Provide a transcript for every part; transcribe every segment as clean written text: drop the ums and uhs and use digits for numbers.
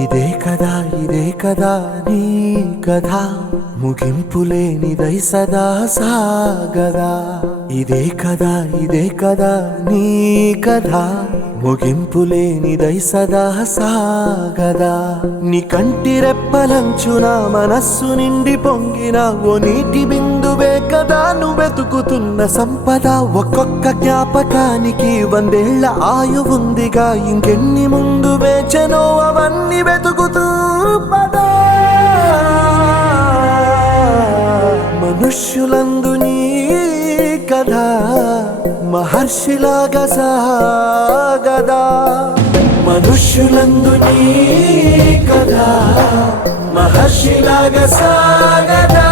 ఇదే కదా నీ కథ ముగింపులేనిదై సదా సాగదా. ఇదే కదా నీ కథ ముగింపులేనిదై సదా సాగదా. నీ కంటి రెప్పలంచున మనస్సు నిండి పొంగిన ఓ నీటి బిందువే కదా నువ్వెతుకుతున్న సంపద. ఒక్కొక్క జ్ఞాపకానికి 100 ఏళ్ల ఆయువుందిగా, ఇంకెన్ని ముందు వేచనో అవన్నీ వెతుకుతూ పదా. మనుష్యులందు నీ కథ మహర్షిలాగా సాగదా. మనుష్యులందు నీ కథ మహర్షిలాగా సాగదా.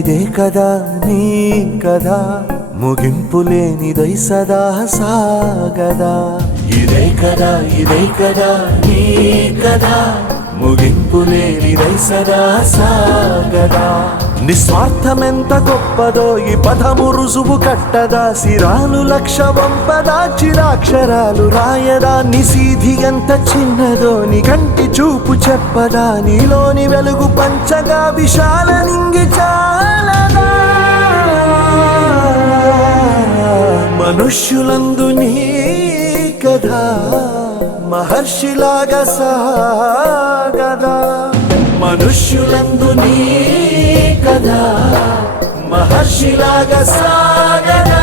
ఇదే కదా నీ కథ ముగింపులేనిదై సదా సాగదా. ఇదే కదా నీ కథ ముగింపులేనిదై సదా సాగదా. నిస్వార్థమెంత గొప్పదో ఈ పదము రుజువు కట్టదా. సిరాలు లక్ష వంపదా, చిరాక్షరాలు రాయదా. నిశీధి ఎంత చిన్నదో నీ కంటి చూపు చెప్పదా. నీలోని వెలుగు పంచగా విశాల నింగి చాలదా. మనుష్యులందు నీ కథ మహర్షిలాగా సాగదా. మనుష్యులందు నీ కథ మహర్షిలాగా సాగదా.